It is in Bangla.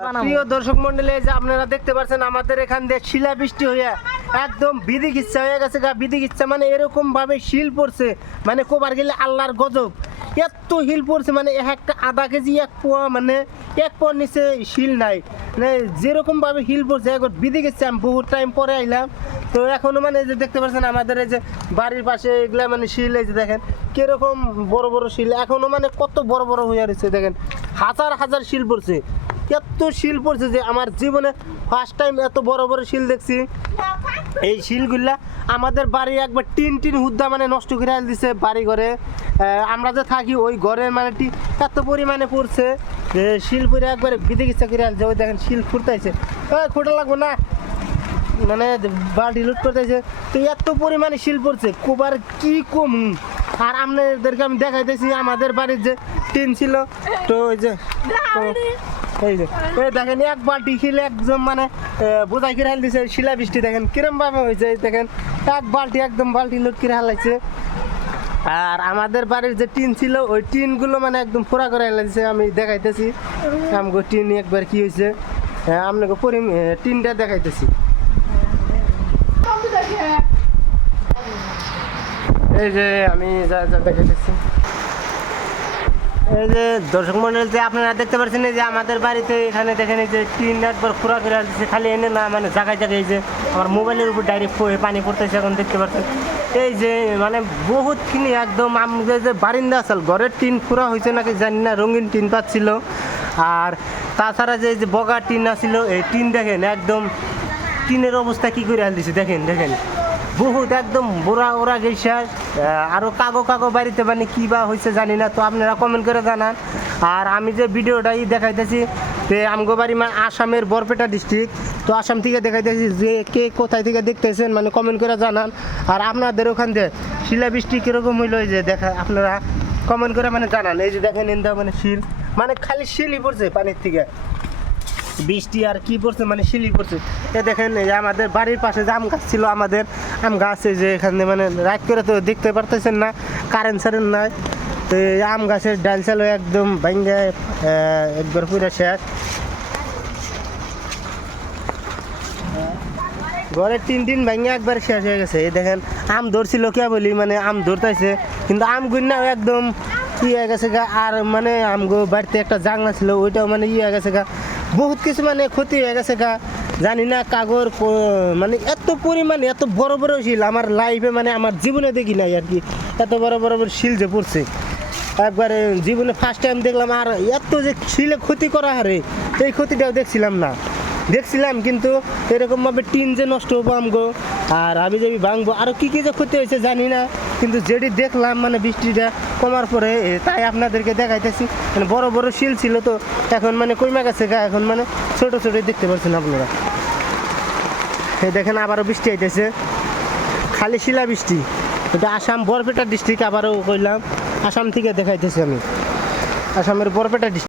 প্রিয় দর্শক মন্ডলী যে আপনারা দেখতে পাচ্ছেন, আমাদের এখান দিয়ে শিলা বৃষ্টি হয়ে একদম বিধি ইচ্ছা হয়ে গেছে গা। বিধি ইচ্ছা মানে এরকম ভাবে শিল পড়ছে মানে কোবার গেলে আল্লাহর গজব। এত হিল পড়ছে মানে এক একটা আধা কেজি, এক পোয়া মানে এক পোয়ার নিচে শিল নাই। মানে যেরকম ভাবে হিল পড়ছে একবার বিধি গেছে আমি বহুত টাইম পরে আইলাম। তো এখনও মানে যে দেখতে পাচ্ছেন, আমাদের এই যে বাড়ির পাশে এগুলা মানে শিল, এই যে দেখেন, কীরকম বড় বড় শিল। এখনও মানে কত বড় বড় হয়ে রয়েছে, দেখেন, হাজার হাজার শিল পড়ছে। এত শিল পড়ছে যে আমার জীবনে ফার্স্ট টাইম এত বড় বড় শিল দেখছি। এই শিলগুলা আমাদের বাড়ি একবার টিন টিন হুদ্দা মানে নষ্ট করে দিছে বাড়ি ঘরে আমরা যে থাকি ওই ঘরের মানে এত পরিমাণে পড়ছে যে শিল পরে একবারে বিদে গিচ্ছা করে আলছে ওই দেখেন শিল ফুটতেছে ওই খুঁটে লাগবো না। মানে বালতি লুট করতেছে। তো এত পরিমাণে শিল পড়ছে কোবার কি কম? আর আপনাদেরকে আমি দেখাইতেছি আমাদের বাড়ির যে টিন ছিল তো ওই যে এই যে এই দেখেন এক বালতি শিল একদম মানে বোঝাই করে হাল দিছে শিলা বৃষ্টি দেখেন কিরম ভাবে হয়েছে দেখেন এক বালতি একদম বালতি লুট করে হালাইছে। আর আমাদের বাড়ির যে টিন ছিল ওই টিনগুলো মানে একদম পুরা করে লাগছে আমি দেখাইতেছি। আমগো টিন একবার কি হয়েছে হ্যাঁ, আপনাকে পরি টিনটা দেখাইতেছি। এই যে আমি যা যা দেখাইতেছি। এই যে দর্শক মন্ডল, যে আপনারা দেখতে পাচ্ছেন যে আমাদের বাড়িতে এখানে দেখেন যে টিন একবার পুরা করে দিচ্ছে খালি এনে না মানে জায়গায় জায়গায় যে আমার মোবাইলের উপর ডাইরেক্ট পানি পড়তেছে এখন দেখতে পাচ্ছেন। এই যে মানে বহুত কিনি একদম আমাদের যে বারিন্দা আসল ঘরের টিন পুরা হয়েছে নাকি জানি না, রঙিন টিন পাচ্ছিল। আর তাছাড়া যে যে বগা টিন আছিল, এই টিন দেখেন, একদম টিনের অবস্থা কি করে আল দিছে, দেখেন দেখেন। বহুত একদম বোরা ওরা গেছে আরও কাগো কাগো বাড়িতে মানে কী বা হয়েছে জানি না, তো আপনারা কমেন্ট করে জানান। আর আমি যে ভিডিওটাই দেখাইতেছি, যে আমগো বাড়ি মানে আসামের বরপেটা ডিস্ট্রিক্ট তো আসাম থেকে দেখাইতেছি যে কে কোথায় থেকে দেখতেছেন মানে কমেন্ট করে জানান। আর আপনাদের ওখান থেকে শিলা বৃষ্টি কীরকম হইল যে দেখা, আপনারা কমেন্ট করে মানে জানান। এই যে দেখেন ইন্দা মানে শিল মানে খালি শিলই পড়ছে পানির থেকে। বৃষ্টি আর কি পড়ছে মানে শিলি পড়ছে। এ দেখেন, এই আমাদের বাড়ির পাশে যে আম গাছ ছিল আমাদের, আম গাছ এই যে এখানে মানে রাত করে তো দেখতে পারতেছেন না কারেন্ট সারেন্ট নাই। তো এই আম গাছের ডাল চাল একদম ভাঙ্গে একবার পুরো শেষ। ঘরের তিন দিন ভাঙ্গে একবার শেষ হয়ে গেছে। এই দেখেন, আম ধরছিল কে বলি মানে আম ধরতেছে, কিন্তু আম গুন্না একদম ই হয়ে গেছে গা। আর মানে আমগো বাড়িতে একটা জাংলা ছিল, ওইটাও মানে ই হয়ে গেছে গা। বহুত কিছু মানে ক্ষতি হয়ে গেছে গা। জানি না কাগর মানে এত পরিমাণ, এত বড় বড় শিল আমার লাইফে মানে আমার জীবনে দেখি নাই আর কি। এত বড় বড় বড় শিল যে পড়ছে। একবারে জীবনে ফার্স্ট টাইম দেখলাম আর এত যে শিলে ক্ষতি করা হারে এই ক্ষতিটাও দেখছিলাম না। দেখছিলাম কিন্তু এরকমভাবে টিন যে নষ্ট হব আমগো, আর আমি যে ভাঙবো আরও কী কী যে ক্ষতি হয়েছে জানি না, কিন্তু যেটি দেখলাম মানে বৃষ্টিটা কমার পরে তাই আপনাদেরকে দেখাইতেছি। মানে বড় বড় শিল ছিল তো, এখন মানে কইমা গেছে গা, এখন মানে ছোট ছোট দেখতে পাচ্ছেন আপনারা। এই দেখেন আবারও বৃষ্টি আইতেছে। খালি শিলা বৃষ্টি। এটা আসাম বরপেটা ডিস্ট্রিক্ট আবারও কইলাম, আসাম থেকে দেখাইতেছি আমি। আসামের বরপেটা ডিস্ট্রিক্ট।